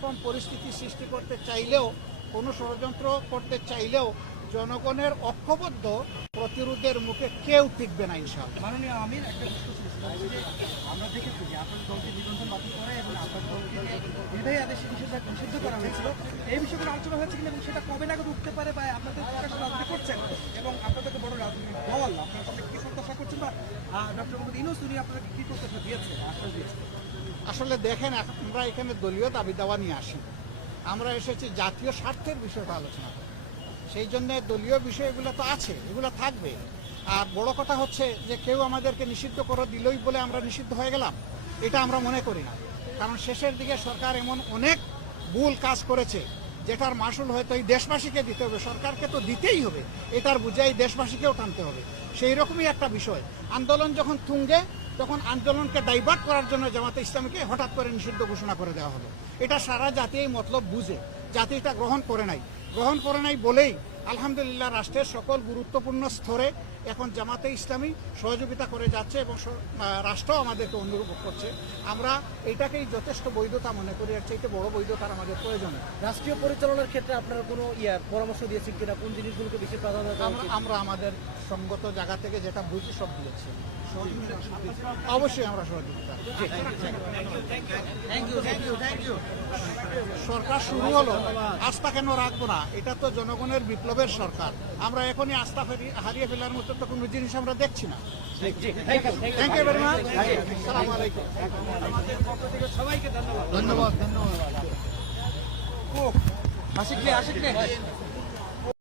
রকম পরিস্থিতি সৃষ্টি করতে চাইলেও, কোনো ষড়যন্ত্র করতে চাইলেও জনগণের ঐক্যবদ্ধ প্রতিরোধের মুখে কেউ টিকবে না ইনশাআল্লাহ। মাননীয় আমির, একটা আমরা আপনার এবং আপনার করা হয়েছিল, এই আলোচনা হয়েছে সেটা কবে নাগাদ উঠতে পারে বা আপনাদের রাজনীতি করছেন এবং বড় প্রত্যাশা করছেন বা আসলে দেখেন আমরা এখানে দলীয় দাবি দাওয়া নিয়ে আসি। আমরা এসেছি জাতীয় স্বার্থের বিষয়টা আলোচনা করতে। সেই জন্য দলীয় বিষয়গুলো তো আছে, এগুলো থাকবে। আর বড় কথা হচ্ছে যে কেউ আমাদেরকে নিষিদ্ধ করে দিলই বলে আমরা নিষিদ্ধ হয়ে গেলাম, এটা আমরা মনে করি না। কারণ শেষের দিকে সরকার এমন অনেক ভুল কাজ করেছে, যেটার মাসুল হয়তো এই দেশবাসীকে দিতে হবে। সরকারকে তো দিতেই হবে, এটার বুঝাই দেশবাসীকেও টানতে হবে। সেই রকমই একটা বিষয়। আন্দোলন যখন তুঙ্গে তখন আন্দোলনকে ডাইভার্ট করার জন্য জামাতে ইসলামীকে হঠাৎ করে নিষিদ্ধ ঘোষণা করে দেওয়া হলো। এটা সারা জাতি এই মতলব বুঝে। জাতি এটা গ্রহণ করে নাই। গ্রহণ করে নাই বলেই আলহামদুলিল্লাহ রাষ্ট্রের সকল গুরুত্বপূর্ণ স্তরে এখন জামাতে ইসলামী সহযোগিতা করে যাচ্ছে এবং রাষ্ট্র আমাদেরকে অনুরূপ করছে। আমরা এটাকেই যথেষ্ট বৈধতা মনে করি এর চাইতে বড় বৈধতার আমাদের প্রয়োজন। রাষ্ট্রীয় পরিচালনার ক্ষেত্রে আপনারা কোনো ইয়া পরামর্শ দিয়েছেন কিনা? কোন জিনিসগুলোকে বেশি প্রাধান্য আমরা আমরা আমাদের সঙ্গত জায়গা থেকে যেটা বুঝি সব দিয়েছি অবশ্যই আমরা সহযোগিতা সরকার শুরু হলো আস্থা কেন রাখব না? এটা তো জনগণের বিপ্লবের সরকার। আমরা এখনই আস্থা হারিয়ে ফেলার মতো তো কোনো জিনিস আমরা দেখছি না। থ্যাংক ইউ ভেরি মাচ আলাইকুম। সবাইকে ধন্যবাদ ধন্যবাদ। ধন্যবাদ নে আশিক নে